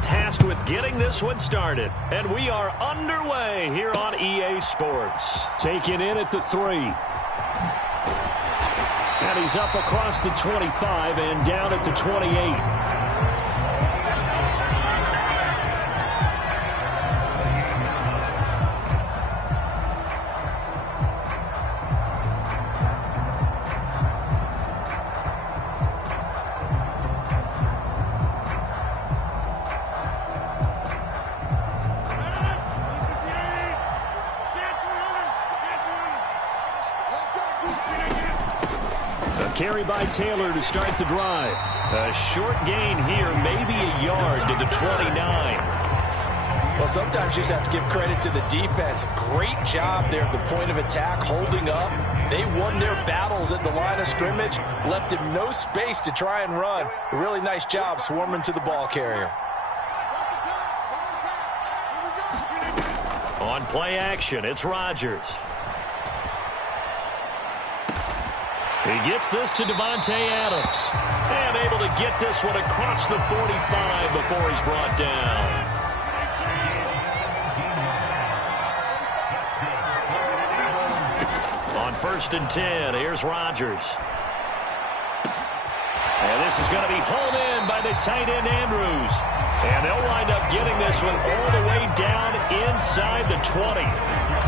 been tasked with getting this one started. And we are underway here on EA Sports. Taken in at the 3. And he's up across the 25 and down at the 28. Carry by Taylor to start the drive. A short gain here, maybe a yard to the 29. Well, sometimes you just have to give credit to the defense. Great job there at the point of attack, holding up. They won their battles at the line of scrimmage, left him no space to try and run. Really nice job swarming to the ball carrier. On play action, it's Rodgers. He gets this to Devontae Adams. And able to get this one across the 45 before he's brought down. On 1st and 10, here's Rodgers. And this is going to be hauled in by the tight end Andrews. And they'll wind up getting this one all the way down inside the 20.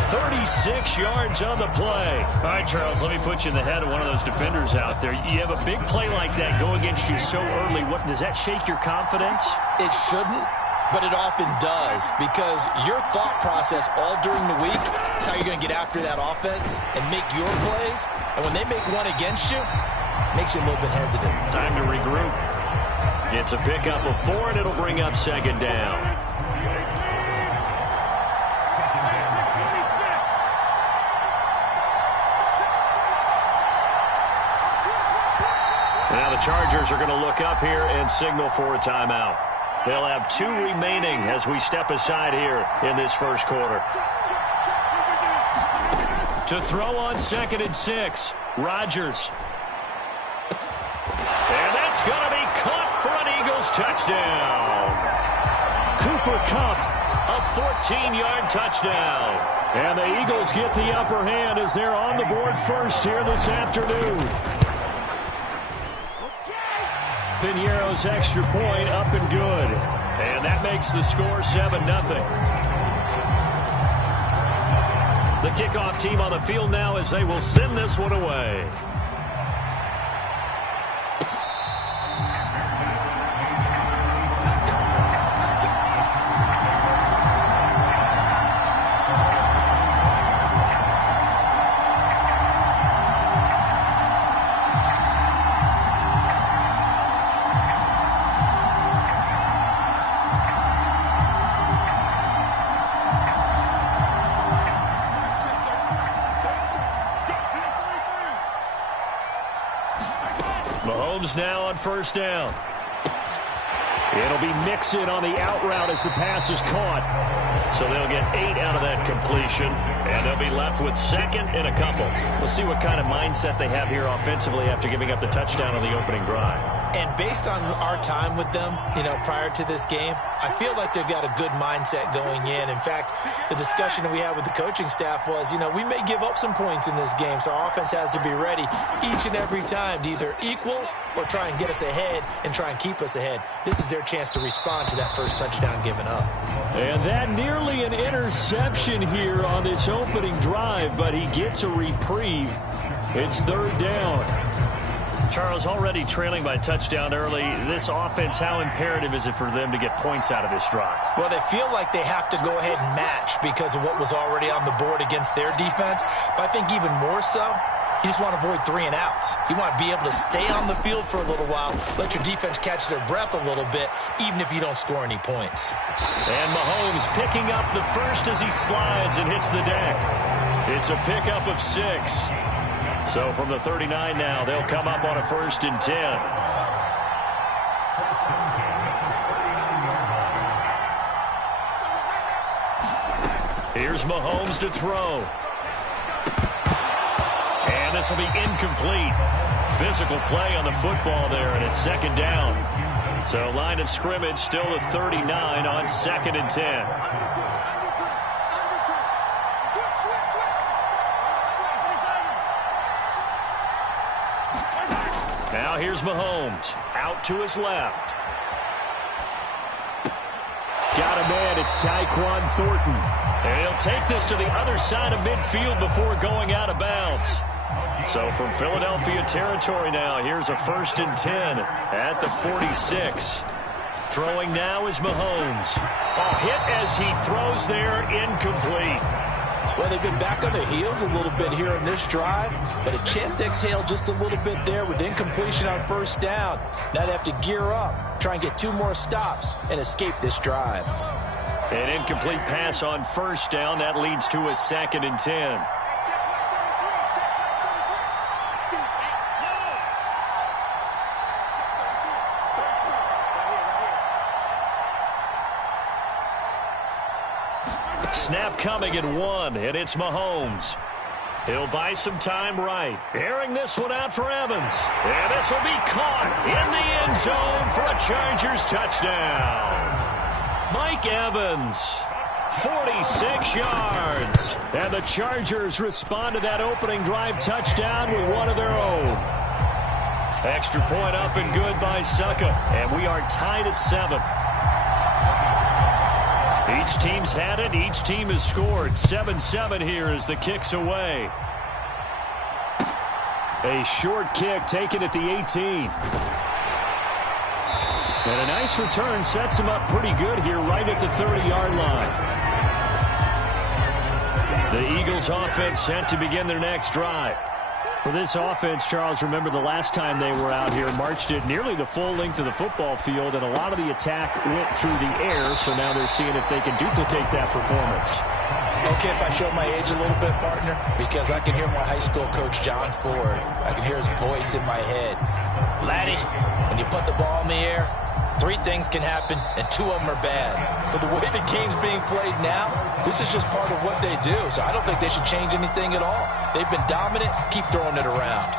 36 yards on the play. All right, Charles, let me put you in the head of one of those defenders out there. You have a big play like that go against you so early. What does that shake your confidence? It shouldn't, but it often does, because your thought process all during the week is how you're going to get after that offense and make your plays. And when they make one against you, it makes you a little bit hesitant. Time to regroup. It's a pickup of 4, and it'll bring up 2nd down. Now the Chargers are going to look up here and signal for a timeout. They'll have 2 remaining as we step aside here in this first quarter. To throw on 2nd and 6, Rodgers. And that's going to be caught for an Eagles touchdown. Cooper Kupp, a 14-yard touchdown. And the Eagles get the upper hand as they're on the board first here this afternoon. Piñeiro's extra point up and good. And that makes the score 7-0. The kickoff team on the field now as they will send this one away. Now on 1st down. It'll be Mixon on the out route as the pass is caught. So they'll get 8 out of that completion, and they'll be left with 2nd and a couple. We'll see what kind of mindset they have here offensively after giving up the touchdown on the opening drive. And based on our time with them, prior to this game, I feel like they've got a good mindset going in. In fact, the discussion that we had with the coaching staff was, we may give up some points in this game, so our offense has to be ready each and every time to either equal or try and get us ahead and try and keep us ahead. This is their chance to respond to that first touchdown given up. And that nearly an interception here on this opening drive, but he gets a reprieve. It's 3rd down. Charles, already trailing by touchdown early. This offense, how imperative is it for them to get points out of this drive? Well, they feel like they have to go ahead and match because of what was already on the board against their defense. But I think even more so, you just want to avoid 3 and outs. You want to be able to stay on the field for a little while, let your defense catch their breath a little bit, even if you don't score any points. And Mahomes picking up the first as he slides and hits the deck. It's a pickup of 6. So from the 39 now, they'll come up on a 1st and 10. Here's Mahomes to throw. And this will be incomplete. Physical play on the football there, and it's 2nd down. So line of scrimmage still at 39 on 2nd and 10. Now here's Mahomes out to his left. Got a man. It's Tyquan Thornton. And he'll take this to the other side of midfield before going out of bounds. So from Philadelphia territory now, here's a 1st and 10 at the 46. Throwing now is Mahomes. A hit as he throws there, incomplete. Well, they've been back on their heels a little bit here in this drive, but a chance to exhale just a little bit there with incompletion on 1st down. Now they have to gear up, try and get 2 more stops, and escape this drive. An incomplete pass on 1st down. That leads to a 2nd and 10. Snap coming at 1, and it's Mahomes. He'll buy some time right. Airing this one out for Evans. And this will be caught in the end zone for a Chargers touchdown. Mike Evans, 46 yards. And the Chargers respond to that opening drive touchdown with one of their own. Extra point up and good by Succa. And we are tied at 7. Each team's had it. Each team has scored. 7-7 here as the kick's away. A short kick taken at the 18. And a nice return sets him up pretty good here right at the 30-yard line. The Eagles offense set to begin their next drive. For this offense, Charles, remember the last time they were out here, marched it nearly the full length of the football field, and a lot of the attack went through the air, so now they're seeing if they can duplicate that performance. Okay, if I show my age a little bit, partner, because I can hear my high school coach, John Ford. I can hear his voice in my head. Laddie, when you put the ball in the air, 3 things can happen, and 2 of them are bad. But the way the game's being played now, this is just part of what they do. So I don't think they should change anything at all. They've been dominant. Keep throwing it around.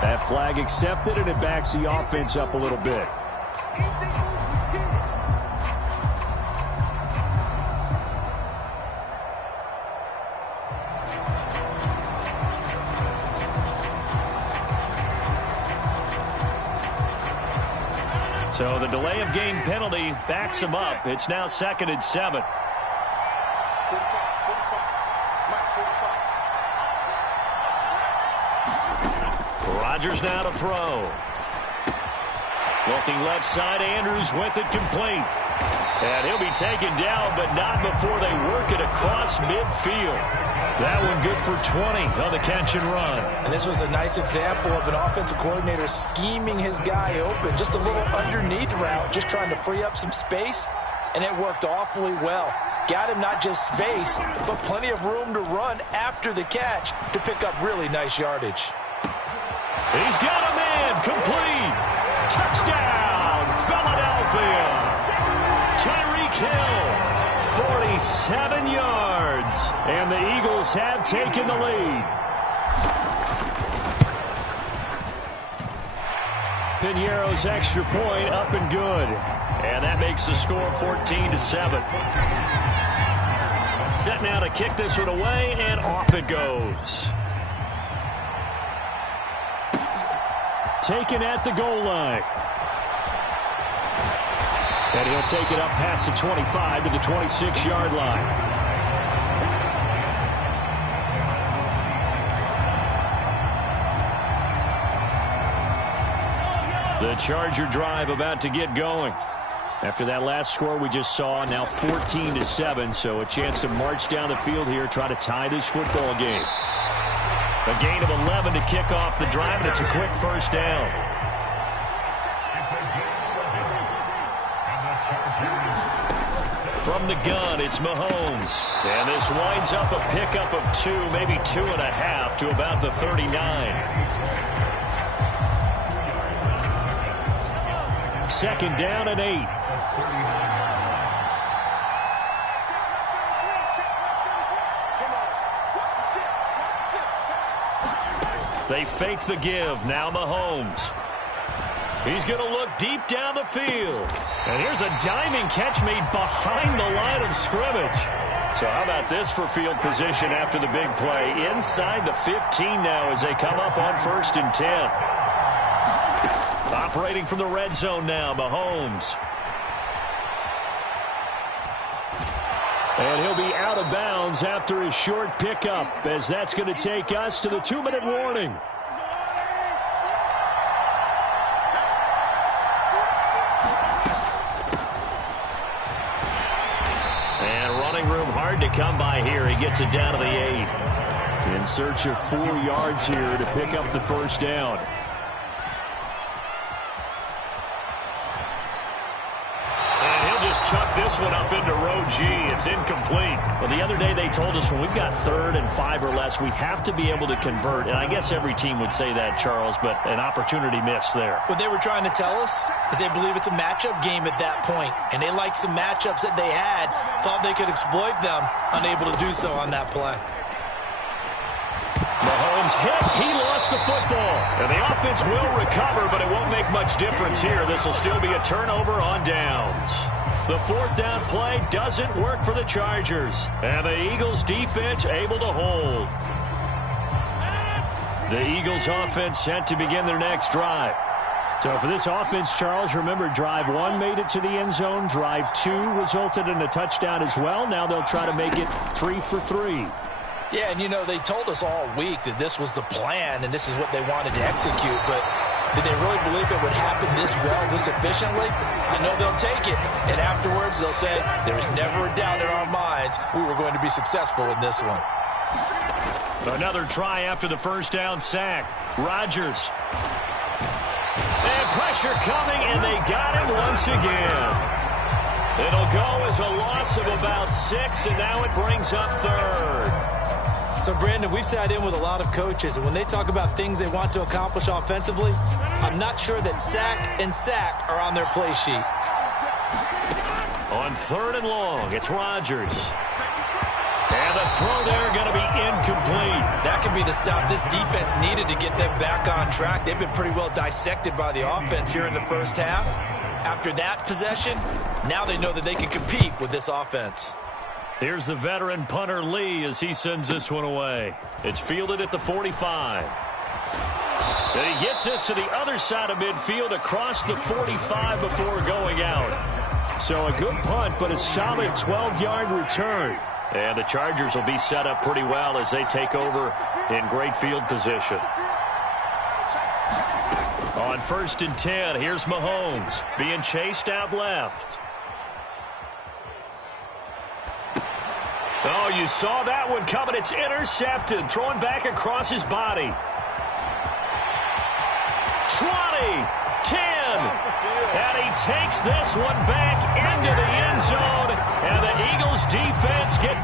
That flag accepted, and it backs the offense up a little bit. So the delay of game penalty backs him up. It's now 2nd and 7. Rodgers now to throw. Looking left side, Andrews with it complete. And he'll be taken down, but not before they work it across midfield. That one good for 20 on the catch and run. And this was a nice example of an offensive coordinator scheming his guy open. Just a little underneath route, just trying to free up some space, and it worked awfully well. Got him not just space, but plenty of room to run after the catch to pick up really nice yardage. He's got a man complete. Touchdown, Philadelphia. Tyreek Hill, 47 yards. And the Eagles have taken the lead. Piñeiro's extra point up and good. And that makes the score 14-7. Set now to kick this one away, and off it goes. Taken at the goal line. And he'll take it up past the 25 to the 26-yard line. The Charger drive about to get going. After that last score we just saw, now 14-7, so a chance to march down the field here, try to tie this football game. A gain of 11 to kick off the drive, and it's a quick 1st down. From From the gun, it's Mahomes. And this winds up a pickup of 2, maybe 2.5 to about the 39. Second down and 8. They fake the give. Now Mahomes. He's going to look deep down the field. And here's a diving catch made behind the line of scrimmage. So how about this for field position after the big play? Inside the 15 now as they come up on 1st and 10. Operating from the red zone now, Mahomes. And he'll be out of bounds after his short pickup, as that's going to take us to the 2-minute warning. Hard to come by here. He gets it down to the 8. In search of 4 yards here to pick up the first down. And he'll just chuck this one up into row G. It's incomplete. Well, the other day they told us when we've got 3rd and 5 or less, we have to be able to convert. And I guess every team would say that, Charles, but an opportunity missed there. What they were trying to tell us is they believe it's a matchup game at that point. And they liked some matchups that they had, thought they could exploit them, unable to do so on that play. Mahomes hit. He lost the football. And the offense will recover, but it won't make much difference here. This will still be a turnover on downs. The 4th down play doesn't work for the Chargers. And the Eagles defense able to hold. The Eagles offense set to begin their next drive. So for this offense, Charles, remember drive 1 made it to the end zone. Drive 2 resulted in a touchdown as well. Now they'll try to make it 3 for 3. Yeah, and you know, they told us all week that this was the plan and this is what they wanted to execute, but did they really believe it would happen this well, this efficiently? I know they'll take it, and afterwards they'll say, there's never a doubt in our minds we were going to be successful in this one. Another try after the first down sack. Rodgers. And pressure coming, and they got him once again. It'll go as a loss of about 6, and now it brings up 3rd. So, Brandon, we sat in with a lot of coaches, and when they talk about things they want to accomplish offensively, I'm not sure that sack and sack are on their play sheet. On 3rd and long, it's Rodgers. And the throw there going to be incomplete. That could be the stop this defense needed to get them back on track. They've been pretty well dissected by the offense here in the first half. After that possession, now they know that they can compete with this offense. Here's the veteran punter Lee as he sends this one away. It's fielded at the 45. And he gets us to the other side of midfield across the 45 before going out. So a good punt, but a solid 12-yard return. And the Chargers will be set up pretty well as they take over in great field position. On 1st and 10, here's Mahomes being chased out left. Oh, you saw that one coming. It's intercepted. Throwing back across his body. 20, 10. And he takes this one back into the end zone. And the Eagles defense get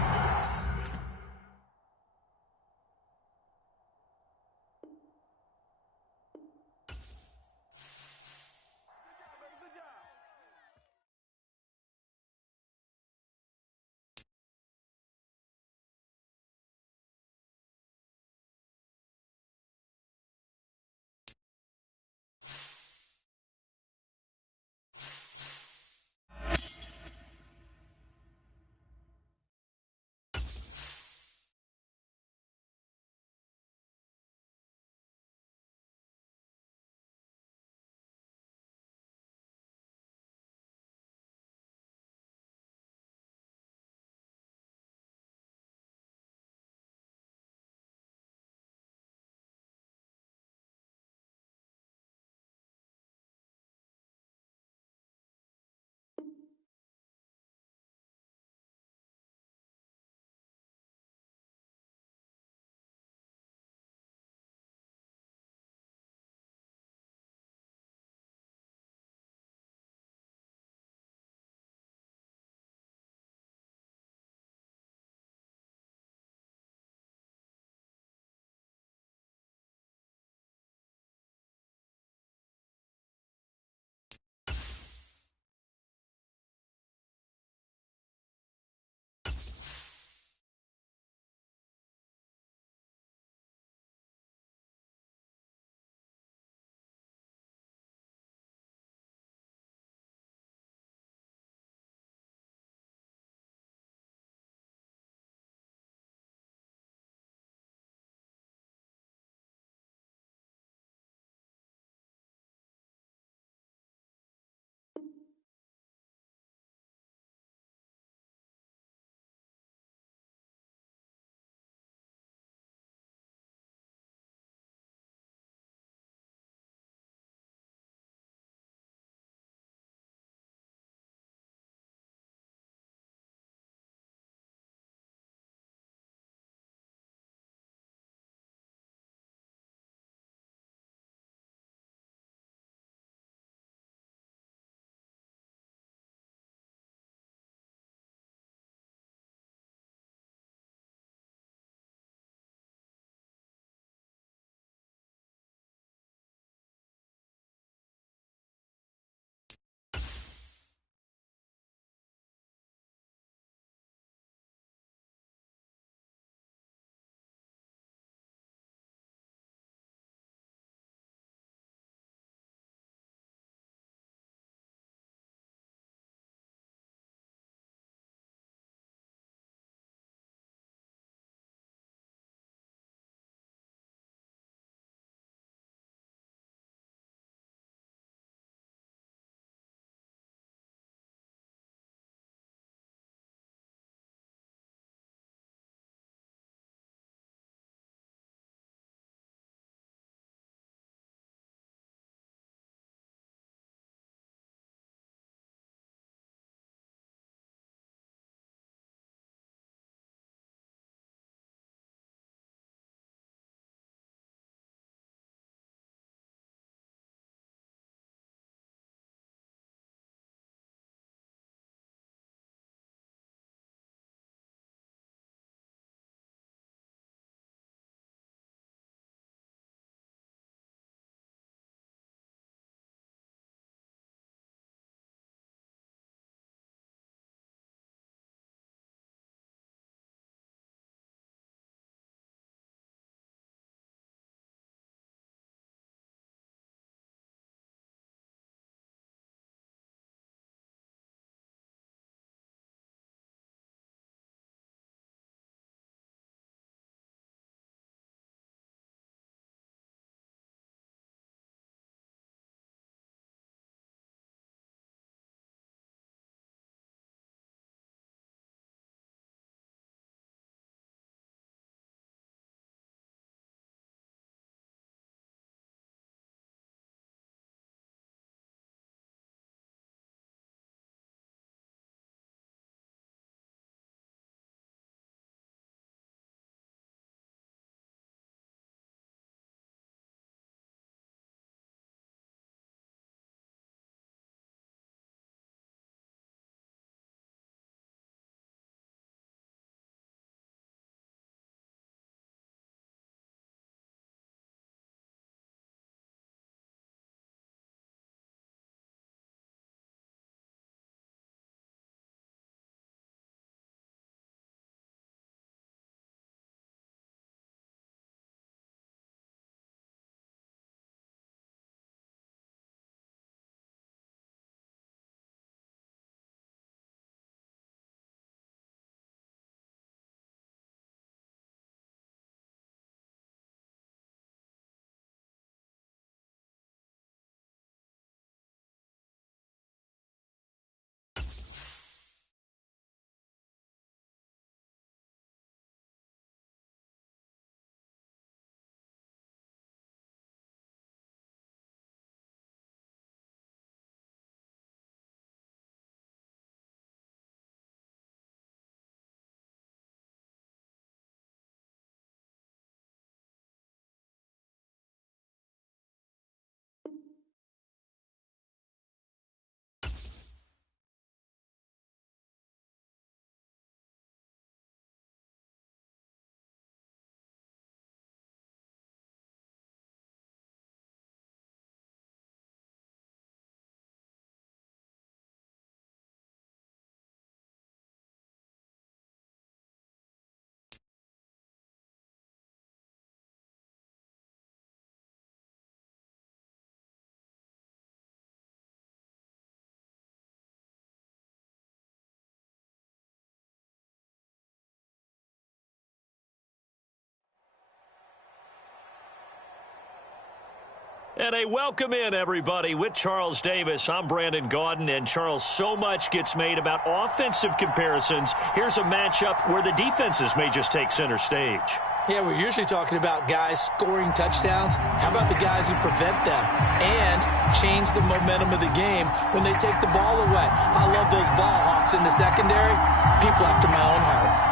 And a welcome in, everybody, with Charles Davis. I'm Brandon Gaudin, and Charles, so much gets made about offensive comparisons. Here's a matchup where the defenses may just take center stage. Yeah, we're usually talking about guys scoring touchdowns. How about the guys who prevent them and change the momentum of the game when they take the ball away? I love those ball hawks in the secondary. People after my own heart.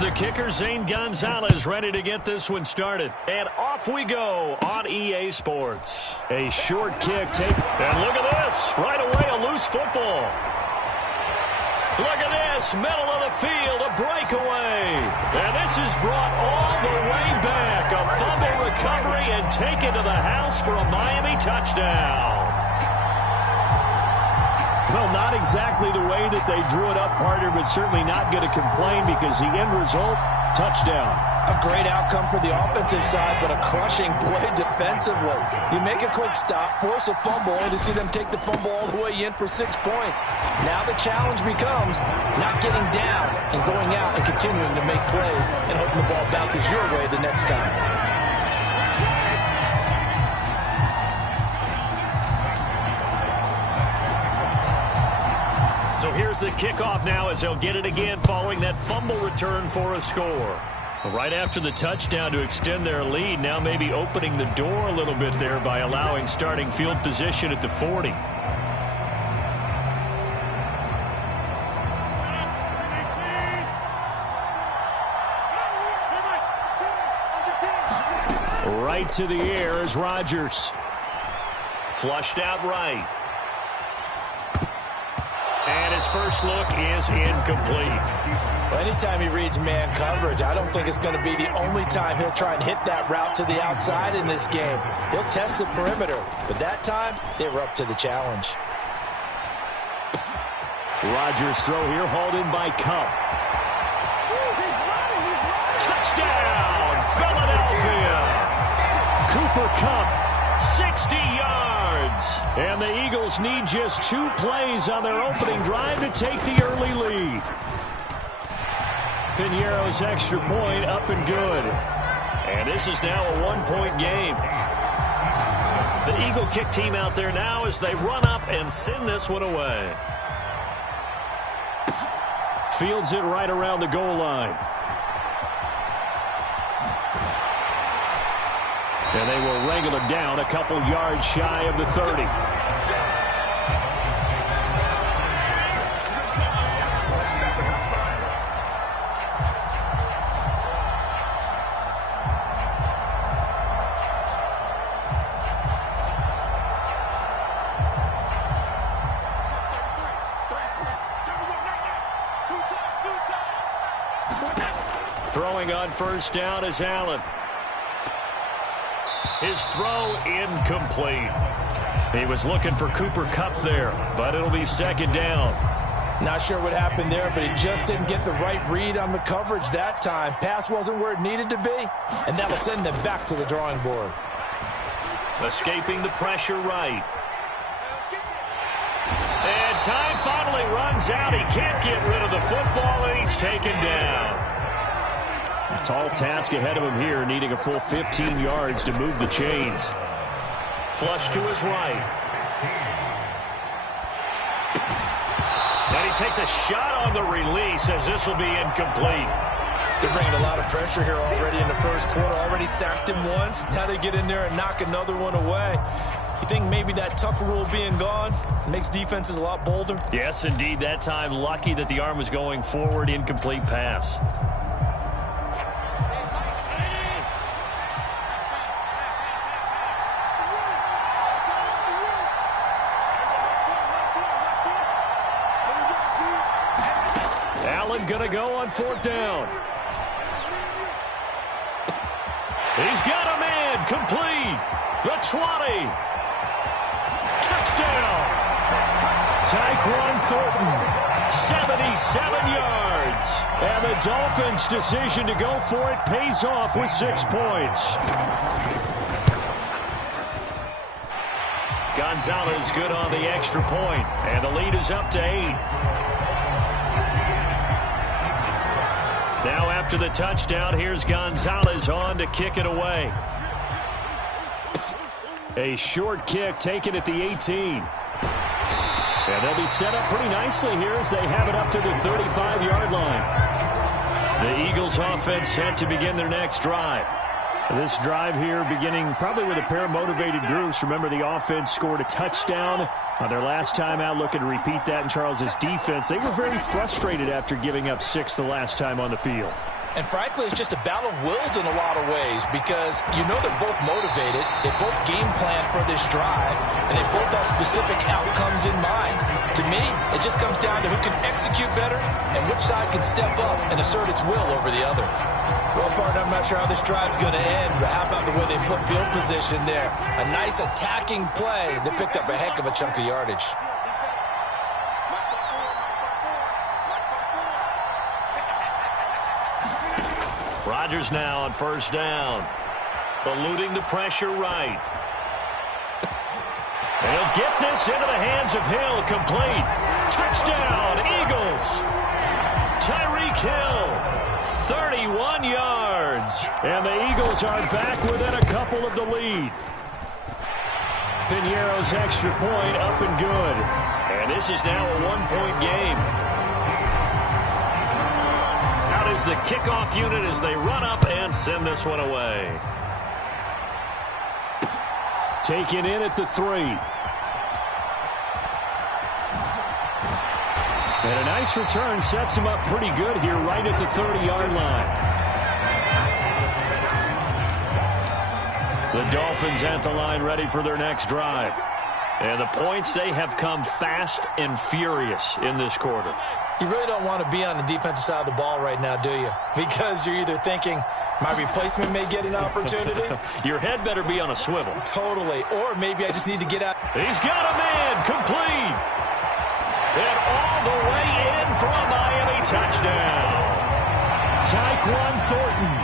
The kicker, Zane Gonzalez, ready to get this one started. And off we go on EA Sports. A short kick. And look at this. Right away, a loose football. Look at this. Middle of the field, a breakaway. And this is brought all the way back. A fumble recovery and taken to the house for a Miami touchdown. Well, not exactly the way that they drew it up, partner, but certainly not going to complain because the end result, touchdown. A great outcome for the offensive side, but a crushing play defensively. You make a quick stop, force a fumble, only to see them take the fumble all the way in for 6 points. Now the challenge becomes not getting down and going out and continuing to make plays and hoping the ball bounces your way the next time. So here's the kickoff now as they'll get it again following that fumble return for a score. Right after the touchdown to extend their lead, now maybe opening the door a little bit there by allowing starting field position at the 40. Right to the air is Rodgers. Flushed out right. And his first look is incomplete. Well, anytime he reads man coverage, I don't think it's going to be the only time he'll try and hit that route to the outside in this game. He'll test the perimeter, but that time they were up to the challenge. Rodgers' throw here hauled in by Cup. Touchdown, Philadelphia! Cooper Kupp, 60 yards. And the Eagles need just 2 plays on their opening drive to take the early lead. Piñeiro's extra point up and good. And this is now a 1-point game. The Eagle kick team out there now as they run up and send this one away. Fields it right around the goal line. And they will wrangle him down a couple yards shy of the 30. Throwing on first down is Allen. His throw incomplete. He was looking for Cooper Kupp there, but it'll be second down. Not sure what happened there, but he just didn't get the right read on the coverage that time. Pass wasn't where it needed to be, and that'll send them back to the drawing board. Escaping the pressure right. And time finally runs out. He can't get rid of the football, and he's taken down. Tall task ahead of him here, needing a full 15 yards to move the chains. Flush to his right. And he takes a shot on the release as this will be incomplete. They're bringing a lot of pressure here already in the first quarter. Already sacked him once. Now they get in there and knock another one away. You think maybe that Tucker rule being gone makes defenses a lot bolder? Yes, indeed. That time, lucky that the arm was going forward. Incomplete pass. Allen gonna go on fourth down. He's got a man complete. The 20. Touchdown. Tyquan Thornton. 77 yards. And the Dolphins' decision to go for it pays off with 6 points. Gonzalez good on the extra point, and the lead is up to 8. Now after the touchdown, here's Gonzalez on to kick it away. A short kick taken at the 18. And they'll be set up pretty nicely here as they have it up to the 35-yard line. The Eagles offense set to begin their next drive. This drive here beginning probably with a pair of motivated groups. Remember, the offense scored a touchdown on their last time out, looking to repeat that in Charles's defense. They were very frustrated after giving up 6 the last time on the field. And frankly, it's just a battle of wills in a lot of ways because you know they're both motivated. They both game plan for this drive, and they both have specific outcomes in mind. To me, it just comes down to who can execute better and which side can step up and assert its will over the other. Well, partner, I'm not sure how this drive's going to end, but how about the way they flip field position there? A nice attacking play that picked up a heck of a chunk of yardage. Rodgers now on first down. Eluding the pressure right. And he'll get this into the hands of Hill. Complete. Touchdown, Eagles. Tyreek Hill, 31 yards. And the Eagles are back within a couple of the lead. Piñeiro's extra point up and good. And this is now a one-point game. Is the kickoff unit as they run up and send this one away. Taken in at the 3. And a nice return sets him up pretty good here right at the 30-yard line. The Dolphins at the line ready for their next drive. And the points, they have come fast and furious in this quarter. You really don't want to be on the defensive side of the ball right now, do you? Because you're either thinking, my replacement may get an opportunity. Your head better be on a swivel. Totally. Or maybe I just need to get out. He's got a man. Complete. And all the way in for a Miami touchdown. Tyquan Thornton.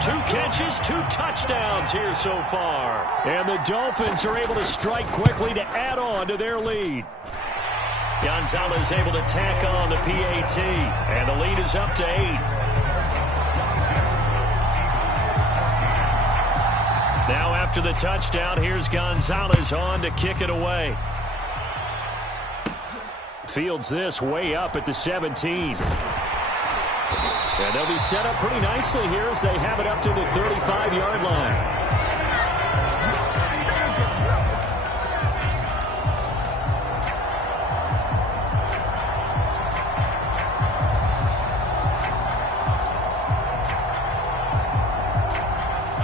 2 catches, 2 touchdowns here so far. And the Dolphins are able to strike quickly to add on to their lead. Gonzalez able to tack on the PAT, and the lead is up to 8. Now after the touchdown, here's Gonzalez on to kick it away. Fields this way up at the 17. And they'll be set up pretty nicely here as they have it up to the 35-yard line.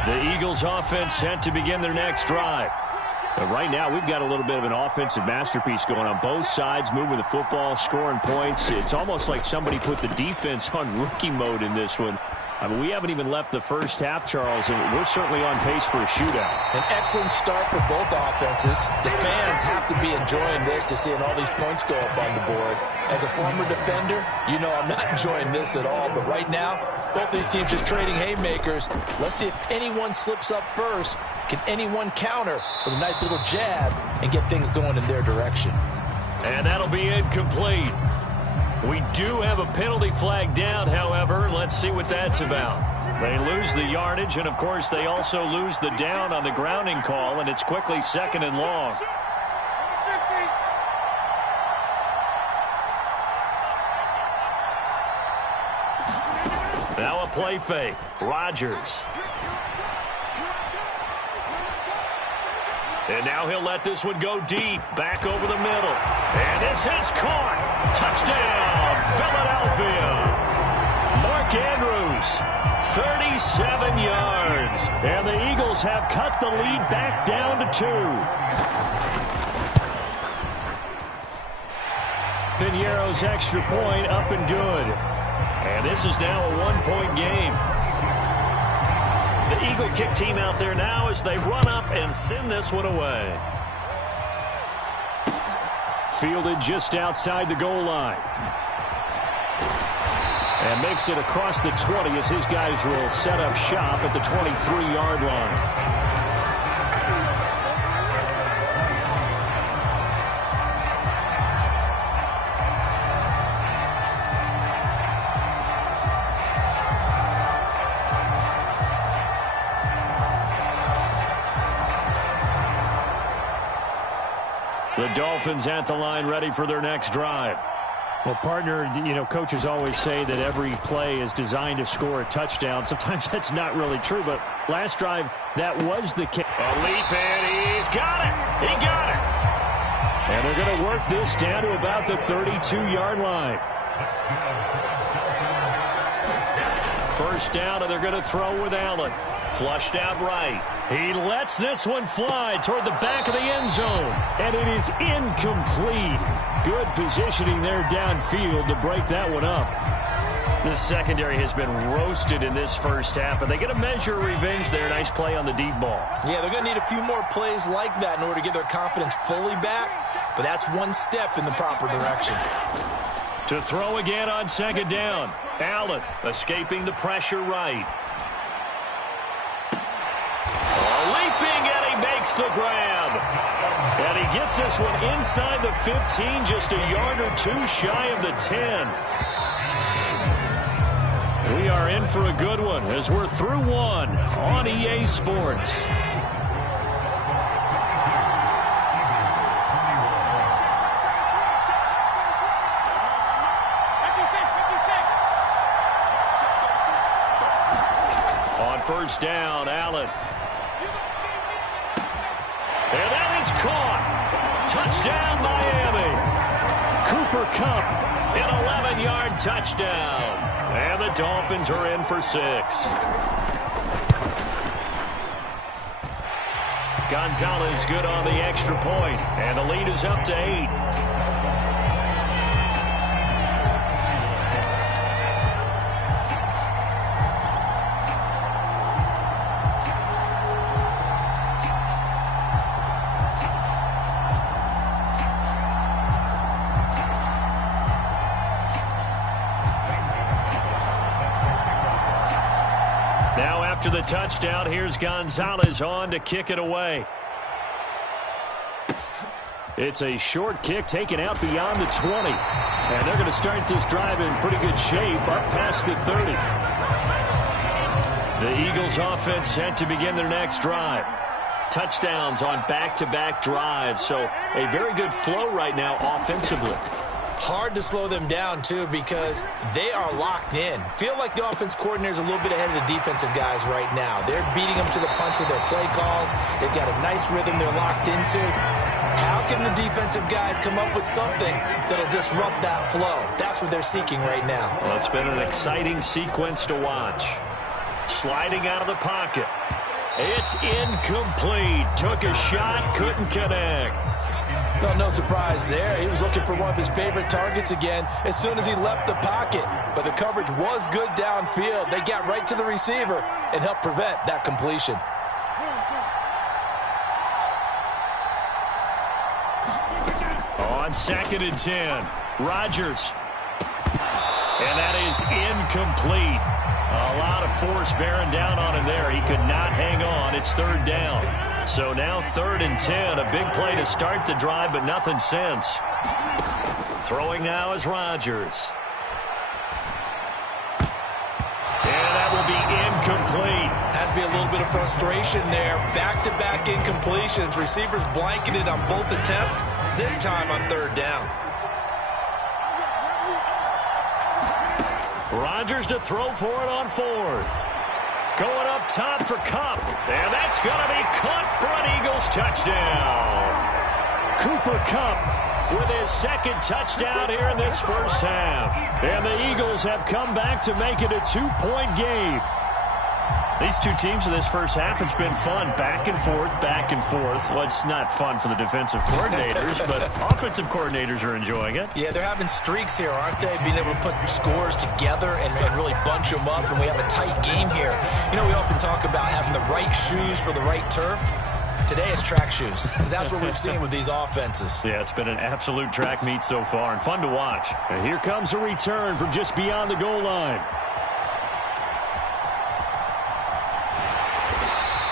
The Eagles offense set to begin their next drive. But right now, we've got a little bit of an offensive masterpiece going on both sides, moving the football, scoring points. It's almost like somebody put the defense on rookie mode in this one. I mean, we haven't even left the first half, Charles, and we're certainly on pace for a shootout. An excellent start for both offenses. The fans have to be enjoying this to seeing all these points go up on the board. As a former defender, you know I'm not enjoying this at all. But right now, both these teams just trading haymakers. Let's see if anyone slips up first. Can anyone counter with a nice little jab and get things going in their direction? And that'll be incomplete. We do have a penalty flag down, however. Let's see what that's about. They lose the yardage, and, of course, they also lose the down on the grounding call, and it's quickly 2nd and long. Now a play fake. Rodgers. And now he'll let this one go deep, back over the middle. And this is caught. Touchdown, Philadelphia. Mark Andrews, 37 yards. And the Eagles have cut the lead back down to 2. Piñeiro's extra point up and good. And this is now a one-point game. The Eagle kick team out there now as they run up and send this one away. Fielded just outside the goal line. And makes it across the 20 as his guys will set up shop at the 23-yard line. The Dolphins at the line ready for their next drive. Well, partner, coaches always say that every play is designed to score a touchdown. Sometimes that's not really true, but last drive, that was the case. A leap, and he's got it. He got it. And they're going to work this down to about the 32-yard line. First down, and they're going to throw with Allen. Flushed out right. He lets this one fly toward the back of the end zone. And it is incomplete. Good positioning there downfield to break that one up. The secondary has been roasted in this first half, but they get a measure of revenge there. Nice play on the deep ball. Yeah, they're going to need a few more plays like that in order to get their confidence fully back, but that's one step in the proper direction. To throw again on second down. Allen escaping the pressure right. Leaping, and he makes the grab. And he gets this one inside the 15, just a yard or two shy of the 10. We are in for a good one as we're through one on EA Sports. On first down, Allen. And that is caught. Touchdown, Miami. Cooper Kupp. An 11-yard touchdown. And the Dolphins are in for 6. Gonzalez good on the extra point, and the lead is up to 8. After the touchdown, here's Gonzalez on to kick it away. It's a short kick taken out beyond the 20. And they're going to start this drive in pretty good shape up past the 30. The Eagles offense set to begin their next drive. Touchdowns on back-to-back drives, so a very good flow right now offensively. Hard to slow them down, too, because they are locked in. Feel like the offense coordinator is a little bit ahead of the defensive guys right now. They're beating them to the punch with their play calls. They've got a nice rhythm they're locked into. How can the defensive guys come up with something that'll disrupt that flow? That's what they're seeking right now. Well, it's been an exciting sequence to watch. Sliding out of the pocket. It's incomplete. Took a shot, couldn't connect. No surprise there. He was looking for one of his favorite targets again as soon as he left the pocket. But the coverage was good downfield. They got right to the receiver and helped prevent that completion. On 2nd and 10, Rodgers. And that is incomplete. A lot of force bearing down on him there. He could not hang on. It's 3rd down. So now 3rd and 10, a big play to start the drive, but nothing since. Throwing now is Rodgers. And that will be incomplete. Has to be a little bit of frustration there. Back-to-back incompletions. Receivers blanketed on both attempts, this time on 3rd down. Rodgers to throw for it on 4th. Going up top for Kupp. And that's going to be caught for an Eagles touchdown. Cooper Kupp with his 2nd touchdown here in this first half. And the Eagles have come back to make it a 2-point game. These two teams in this first half, it's been fun. Back and forth, back and forth. Well, it's not fun for the defensive coordinators, but offensive coordinators are enjoying it. Yeah, they're having streaks here, aren't they? Being able to put scores together and really bunch them up, and we have a tight game here. You know, we often talk about having the right shoes for the right turf. Today it's track shoes, because that's what we've seen with these offenses. Yeah, it's been an absolute track meet so far, and fun to watch. And here comes a return from just beyond the goal line.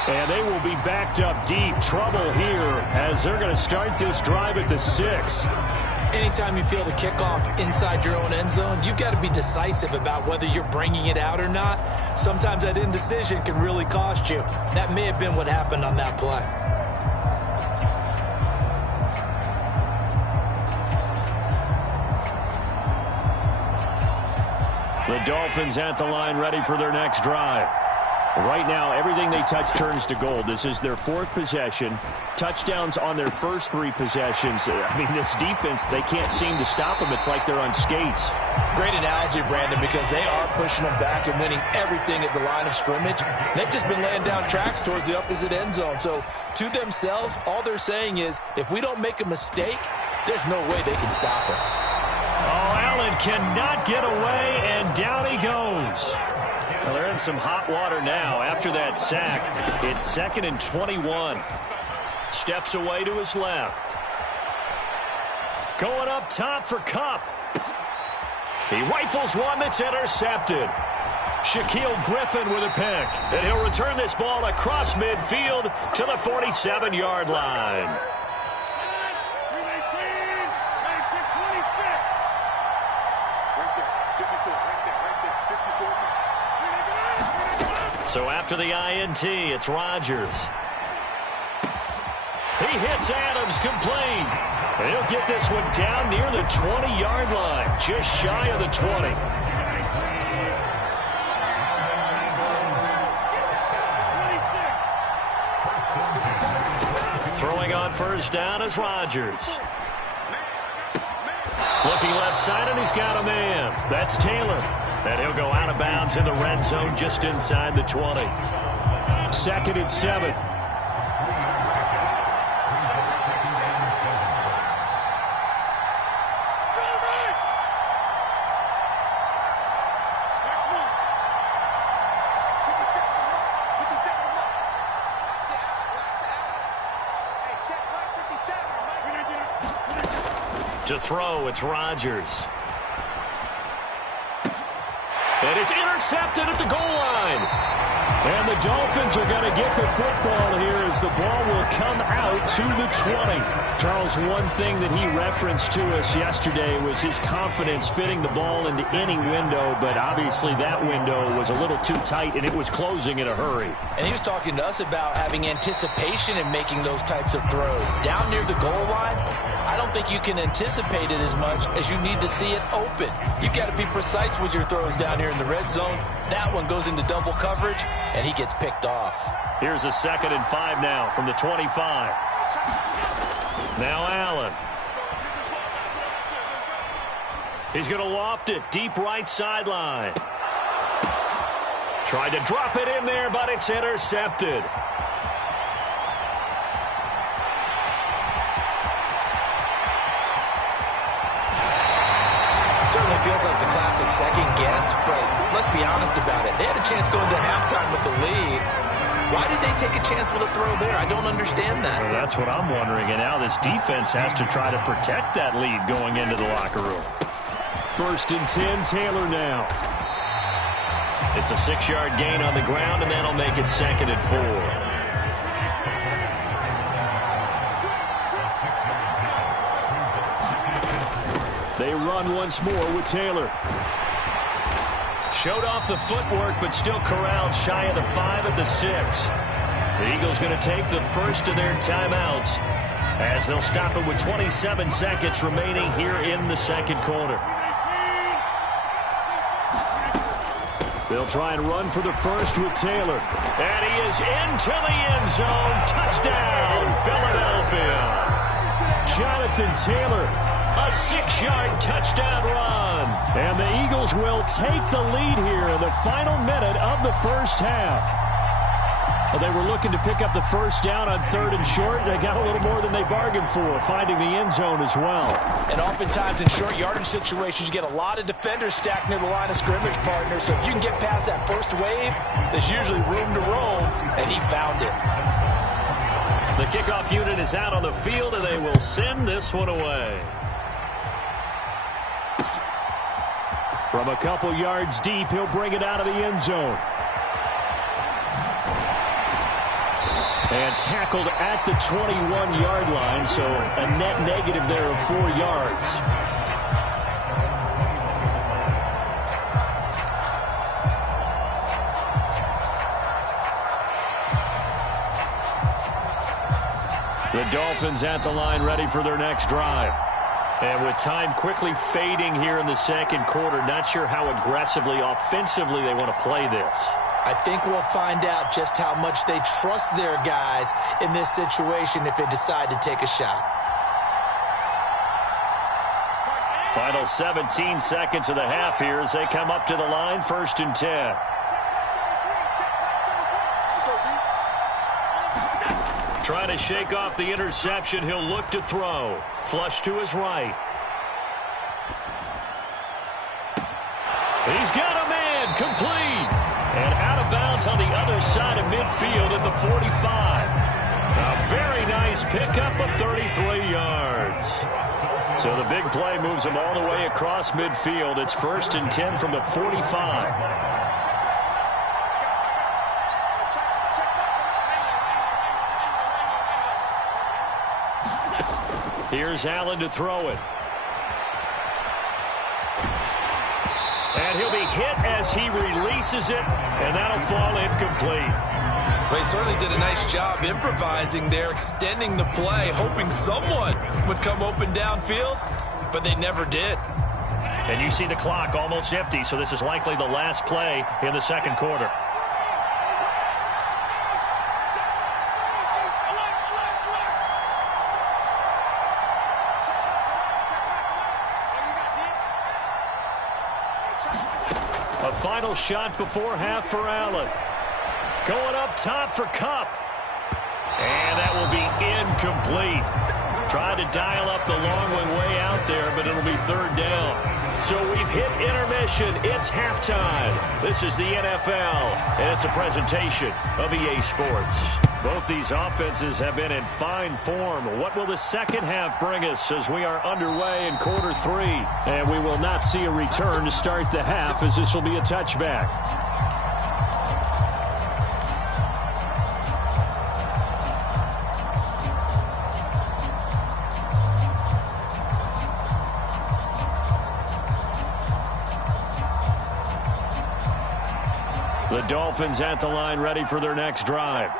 And they will be backed up deep. Trouble here as they're going to start this drive at the 6. Anytime you feel the kickoff inside your own end zone, you've got to be decisive about whether you're bringing it out or not. Sometimes that indecision can really cost you. That may have been what happened on that play. Dolphins at the line ready for their next drive. Right now, everything they touch turns to gold. This is their 4th possession. Touchdowns on their first 3 possessions. I mean, this defense, they can't seem to stop them. It's like they're on skates. Great analogy, Brandon, because they are pushing them back and winning everything at the line of scrimmage. They've just been laying down tracks towards the opposite end zone. So to themselves, all they're saying is, if we don't make a mistake, there's no way they can stop us. Oh, Allen cannot get away, and down he goes. Well, they're in some hot water now. After that sack, it's 2nd and 21. Steps away to his left. Going up top for Kupp. He rifles one that's intercepted. Shaquille Griffin with a pick. And he'll return this ball across midfield to the 47-yard line. So after the INT, it's Rodgers. He hits Adams complete. And he'll get this one down near the 20-yard line, just shy of the 20. Throwing on first down is Rodgers. Looking left side, and he's got a man. That's Taylor. And he'll go out of bounds in the red zone just inside the 20. 2nd and 7. To throw, it's Rodgers. And it's intercepted at the goal line. And the Dolphins are going to get the football here as the ball will come out to the 20. Charles, one thing that he referenced to us yesterday was his confidence fitting the ball into any window, but obviously that window was a little too tight, and it was closing in a hurry. And he was talking to us about having anticipation in making those types of throws. Down near the goal line, I don't think you can anticipate it as much as you need to see it open. You've got to be precise with your throws down here in the red zone. That one goes into double coverage, and he gets picked off. Here's a 2nd and 5 now from the 25. Now Allen. He's going to loft it deep right sideline. Tried to drop it in there, but it's intercepted. Certainly feels like the classic second guess, but let's be honest about it. They had a chance going to halftime with the lead. Why did they take a chance with a throw there? I don't understand that. Well, that's what I'm wondering, and now this defense has to try to protect that lead going into the locker room. 1st and 10, Taylor now. It's a 6-yard gain on the ground, and that'll make it 2nd and 4. They run once more with Taylor. Showed off the footwork, but still corralled shy of the 5 at the 6. The Eagles going to take the first of their timeouts as they'll stop it with 27 seconds remaining here in the second quarter. They'll try and run for the first with Taylor. And he is into the end zone. Touchdown, Philadelphia. Jonathan Taylor. A 6-yard touchdown run. And the Eagles will take the lead here in the final minute of the first half. Well, they were looking to pick up the first down on 3rd and short. They got a little more than they bargained for, finding the end zone as well. And oftentimes in short yardage situations, you get a lot of defenders stacked near the line of scrimmage, partner. So if you can get past that first wave, there's usually room to roam, and he found it. The kickoff unit is out on the field, and they will send this one away. From a couple yards deep, he'll bring it out of the end zone. And tackled at the 21-yard line, so a net negative there of 4 yards. The Dolphins at the line ready for their next drive. And with time quickly fading here in the second quarter, not sure how aggressively, offensively they want to play this. I think we'll find out just how much they trust their guys in this situation if they decide to take a shot. Final 17 seconds of the half here as they come up to the line, 1st and 10. Trying to shake off the interception. He'll look to throw. Flush to his right. He's got a man. Complete. And out of bounds on the other side of midfield at the 45. A very nice pickup of 33 yards. So the big play moves him all the way across midfield. It's 1st and 10 from the 45. Here's Allen to throw it. And he'll be hit as he releases it, and that'll fall incomplete. They certainly did a nice job improvising there, extending the play, hoping someone would come open downfield, but they never did. And you see the clock almost empty, so this is likely the last play in the second quarter. A final shot before half for Allen. Going up top for Kupp. And that will be incomplete. Tried to dial up the long one way out there, but it'll be 3rd down. So we've hit intermission. It's halftime. This is the NFL, and it's a presentation of EA Sports. Both these offenses have been in fine form. What will the second half bring us as we are underway in quarter 3? And we will not see a return to start the half, as this will be a touchback. The Dolphins at the line, ready for their next drive.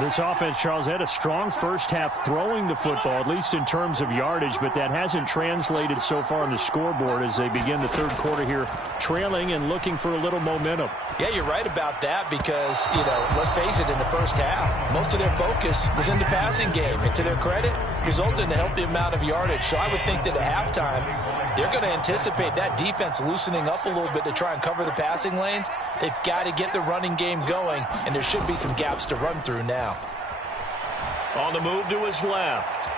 This offense, Charles, had a strong first half throwing the football, at least in terms of yardage, but that hasn't translated so far on the scoreboard as they begin the third quarter here, trailing and looking for a little momentum. Yeah, you're right about that because, let's face it, in the first half, most of their focus was in the passing game. And to their credit, resulted in a healthy amount of yardage. So I would think that at halftime, they're going to anticipate that defense loosening up a little bit to try and cover the passing lanes. They've got to get the running game going, and there should be some gaps to run through now. On the move to his left.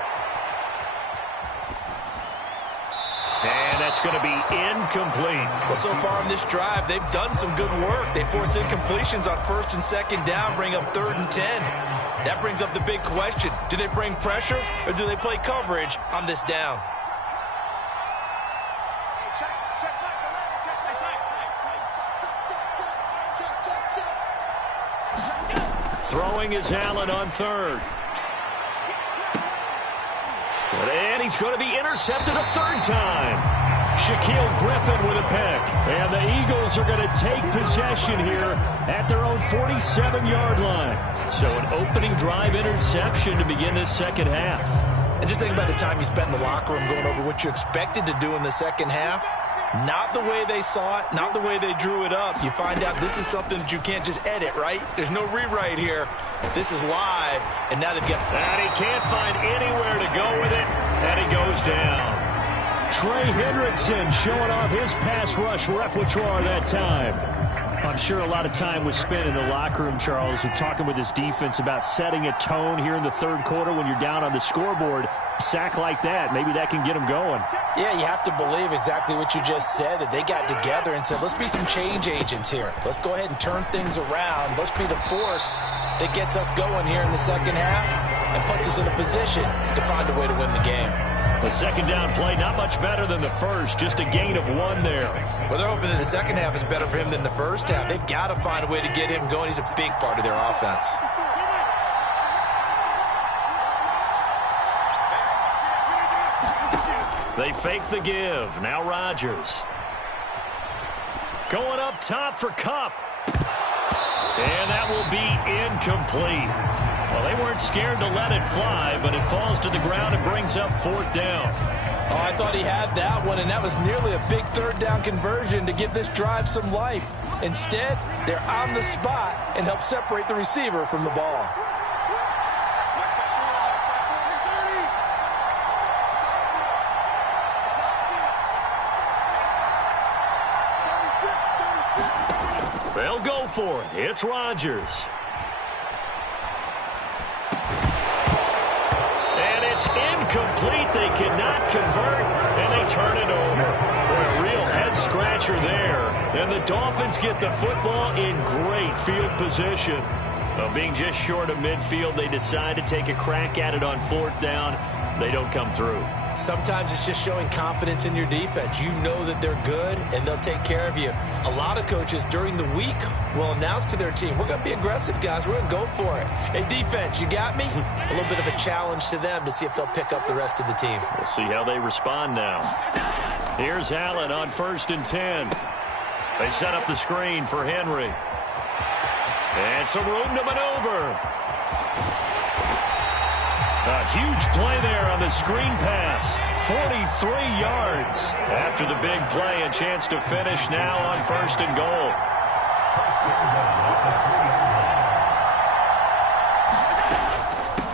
And that's going to be incomplete. Well, so far in this drive, they've done some good work. They force incompletions on 1st and 2nd down, bring up 3rd and 10. That brings up the big question. Do they bring pressure or do they play coverage on this down? Throwing is Allen on 3rd. And he's going to be intercepted a 3rd time. Shaquille Griffin with a pick. And the Eagles are going to take possession here at their own 47-yard line. So an opening drive interception to begin this second half. And just think about the time you spent in the locker room going over what you expected to do in the second half. Not the way they saw it, not the way they drew it up. You find out this is something that you can't just edit, right? There's no rewrite here. This is live, and now they've got... And he can't find anywhere to go with it, and he goes down. Trey Hendrickson showing off his pass rush repertoire that time. I'm sure a lot of time was spent in the locker room, Charles, and talking with his defense about setting a tone here in the third quarter when you're down on the scoreboard. A sack like that, maybe that can get them going. Yeah, you have to believe exactly what you just said, that they got together and said, let's be some change agents here. Let's go ahead and turn things around. Let's be the force that gets us going here in the second half and puts us in a position to find a way to win the game. The second down play, not much better than the first, just a gain of 1 there. Well, they're hoping that the second half is better for him than the first half. They've got to find a way to get him going. He's a big part of their offense. They fake the give. Now Rodgers. Going up top for Kupp. And that will be incomplete. Well, they weren't scared to let it fly, but it falls to the ground and brings up 4th down. Oh, I thought he had that one, and that was nearly a big third down conversion to give this drive some life. Instead, they're on the spot and help separate the receiver from the ball. They'll go for it. It's Rodgers. And it's incomplete. They cannot convert, and they turn it over. A real head-scratcher there. And the Dolphins get the football in great field position. Well, being just short of midfield, they decide to take a crack at it on fourth down. They don't come through. Sometimes it's just showing confidence in your defense. You know that they're good, and they'll take care of you. A lot of coaches during the week will announce to their team, we're going to be aggressive, guys. We're going to go for it. Hey, defense, you got me? A little bit of a challenge to them to see if they'll pick up the rest of the team. We'll see how they respond now. Here's Allen on 1st and 10. They set up the screen for Henry. And some room to maneuver. A huge play there on the screen pass. 43 yards. After the big play, a chance to finish now on 1st and goal.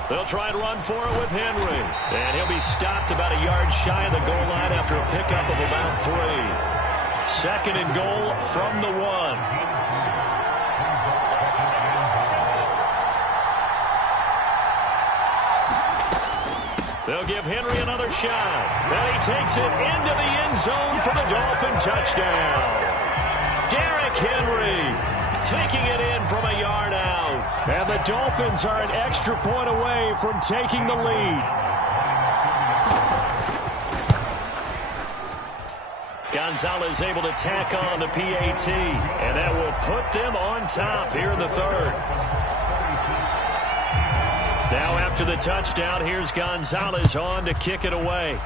They'll try and run for it with Henry. And he'll be stopped about a yard shy of the goal line after a pickup of about 3. 2nd and goal from the 1. They'll give Henry another shot. And he takes it into the end zone for the Dolphin touchdown. Derrick Henry taking it in from a yard out. And the Dolphins are an extra point away from taking the lead. Gonzalez able to tack on the PAT. And that will put them on top here in the 3rd. Now after the touchdown, here's Gonzalez on to kick it away.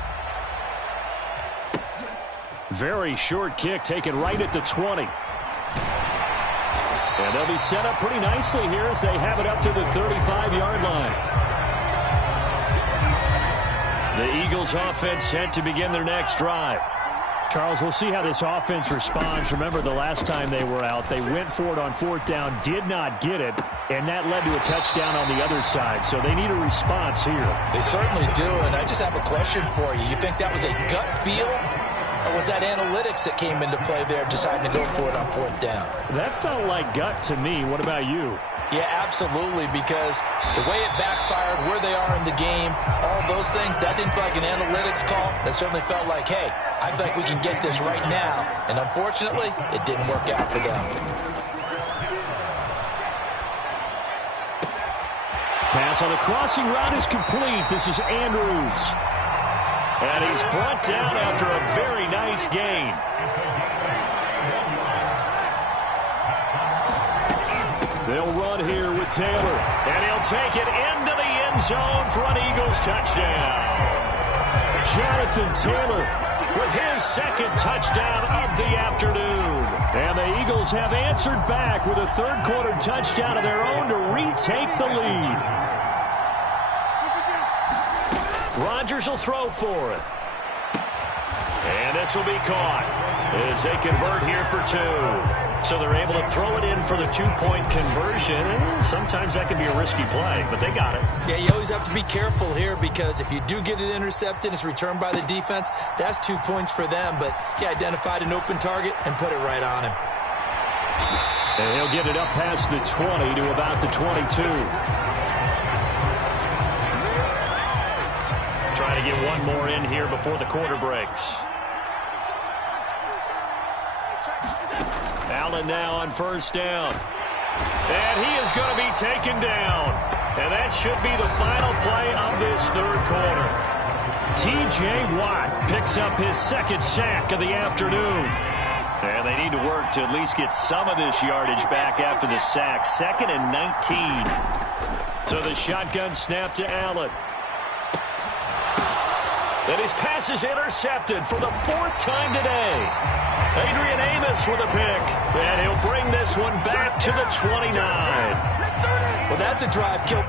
Very short kick taken right at the 20. And they'll be set up pretty nicely here as they have it up to the 35-yard line. The Eagles offense set to begin their next drive. Charles, we'll see how this offense responds. Remember, the last time they were out, they went for it on 4th down, did not get it, and that led to a touchdown on the other side. So they need a response here. They certainly do, and I just have a question for you. You think that was a gut feel, or was that analytics that came into play there deciding to go for it on 4th down? That felt like gut to me. What about you? Yeah, absolutely, because the way it backfired, where they are in the game, all those things, that didn't feel like an analytics call. That certainly felt like, hey, I feel like we can get this right now. And unfortunately, it didn't work out for them. Pass on the crossing route is complete. This is Andrews. And he's brought down after a very nice gain. They'll run here with Taylor. And he'll take it into the end zone for an Eagles touchdown. Jonathan Taylor with his 2nd touchdown of the afternoon. And the Eagles have answered back with a 3rd-quarter touchdown of their own to retake the lead. Rodgers will throw for it. And this will be caught as they convert here for 2. So they're able to throw it in for the 2-point conversion. And sometimes that can be a risky play, but they got it. Yeah, you always have to be careful here because if you do get it intercepted, it's returned by the defense, that's 2 points for them. But he identified an open target and put it right on him. And he'll get it up past the 20 to about the 22. Trying to get one more in here before the quarter breaks. Allen now on 1st down. And he is going to be taken down. And that should be the final play of this 3rd quarter. T.J. Watt picks up his 2nd sack of the afternoon. And they need to work to at least get some of this yardage back after the sack. 2nd and 19. So the shotgun snap to Allen. And his pass is intercepted for the 4th time today. Adrian Amos with a pick. And he'll bring this one back to the 29. Well, that's a drive kill.